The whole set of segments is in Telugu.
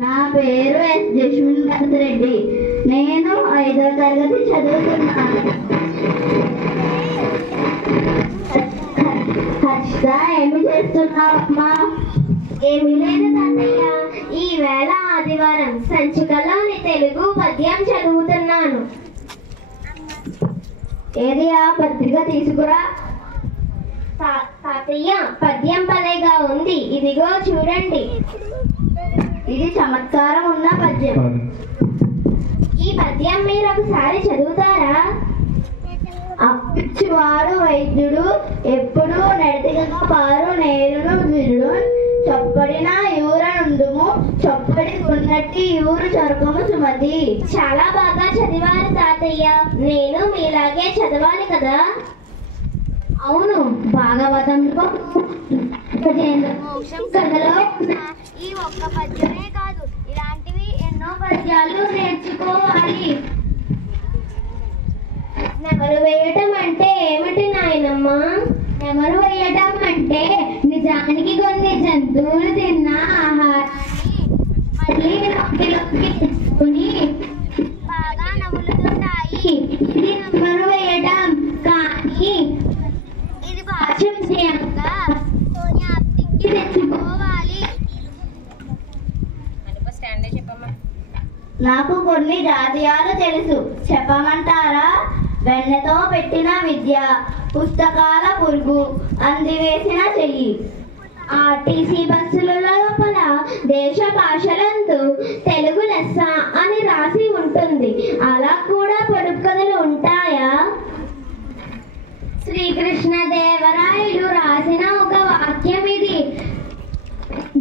నా పేరు ఎస్ జస్మిన్ రెడ్డి. నేను 5వ తరగతి చదువుతున్నాను. హర్షిత, ఏమి చేస్తున్నావమ్మా? ఏమీ లేదు తాతయ్య, ఈవేళ ఆదివారం సంచికలోని తెలుగు పద్యం చదువుతున్నాను. ఏది ఆ పత్రిక తీసుకురా. తాతయ్య, పద్యం భలేగా ఉంది, ఇదిగో చూడండి. ఇది చమత్కారం ఉన్న పద్యం. ఈ పద్యం మీరు ఒకసారి చదువుతారా? అప్పిచ్చివాడు వైద్యుడు, ఎప్పుడు నడితిగా పారు నేరును విరుడు, చొప్పడిన యూరనుండుము, చొప్పడి ఉన్నట్టి యూరు చొరకము సుమతి. చాలా బాగా చదివారు తాతయ్య, నేను మీలాగే చదవాలి కదా. అవును, భాగవతంలో కథలో ఈ ఒక్క పద్యమే కాదు, ఇలాంటివి ఎన్నో పద్యాలు నేర్చుకోవాలి. నెమరు వేయటం అంటే ఏమిటి నాయనమ్మ? నెమరు వేయటం అంటే నిజానికి కొన్ని జంతువులు తిన్న ఆహారాన్ని మళ్ళీ నొక్కిలోకి తెచ్చుకుని బాగా నములుతుంటాయి. ఇది నెమరు వేయటం. కానీ ఇది ఆచరణీయంగా తెచ్చుకోవాలి. నాకు కొన్ని జాతీయాలు తెలుసు, చెప్పమంటారా? వెన్నతో పెట్టిన విద్య, పుస్తకాల పురుగు, అందివేసిన చెయ్యి. ఆర్టీసీ బస్సుల లోపల దేశ భాషలందు తెలుగు లెస్స అని రాసి ఉంటుంది. అలా కూడా పొడుపు కథలు ఉంటాయా? శ్రీకృష్ణదేవరాయలు రాసిన ఒక వాక్యం ఇది.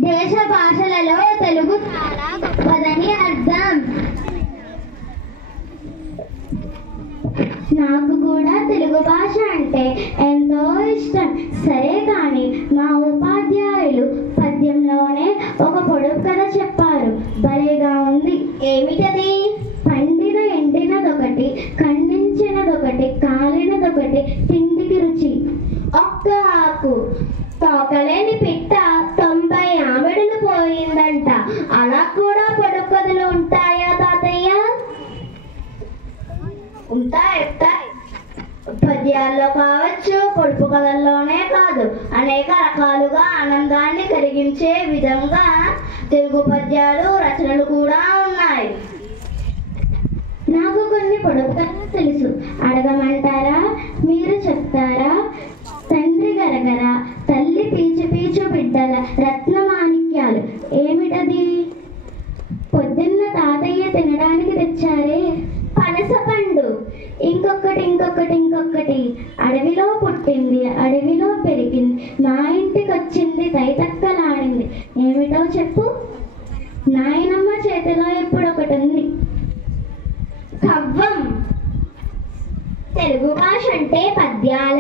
దేశ భాషలలో తెలుగు చాలా గొప్పదని అర్థం. నాకు కూడా తెలుగు భాష అంటే ఎంతో ఇష్టం. సరే కానీ మా ఉపాధ్యాయులు పద్యంలోనే ఒక పొడుపు కథ చెప్పారు, భలేగా ఉంది. ఏమిటది? పండిన ఎండినదొకటి, ఖండించినదొకటి, కాలినదొకటి, తిండికి రుచి. ఒక్క ఆకు తోకలేని పిట్ట 90 ఆమెడులు పోయిందంట. అలా కూడా పొడుపు కథలు ఉంటాయా తాతయ్య? ఉంటాయి. పద్యాల్లో కావచ్చు, పొడుపు కథల్లోనే కాదు, అనేక రకాలుగా ఆనందాన్ని కలిగించే విధంగా తెలుగు పద్యాలు రచనలు కూడా ఉన్నాయి. నాకు కొన్ని పొడుపు కథలు తెలుసు, అడగమంటారా? మీరు చెప్తారా? తండ్రి గరగర, తల్లి పీచు పీచు బిడ్డల రత్నమాణిక్యాలు. ఏమిటది? పొద్దున్న తాతయ్య తినడానికి తెచ్చారే పనస పండు. ఇంకొకటి. అడవిలో పుట్టింది, అడవిలో పెరిగింది, మా ఇంటికి వచ్చింది, తైతక్కలాడింది. ఏమిటో చెప్పు. నాయనమ్మ చేతిలో ఇప్పుడు ఒకటి ఉంది. కవ్వం. తెలుగు భాష అంటే పద్యాల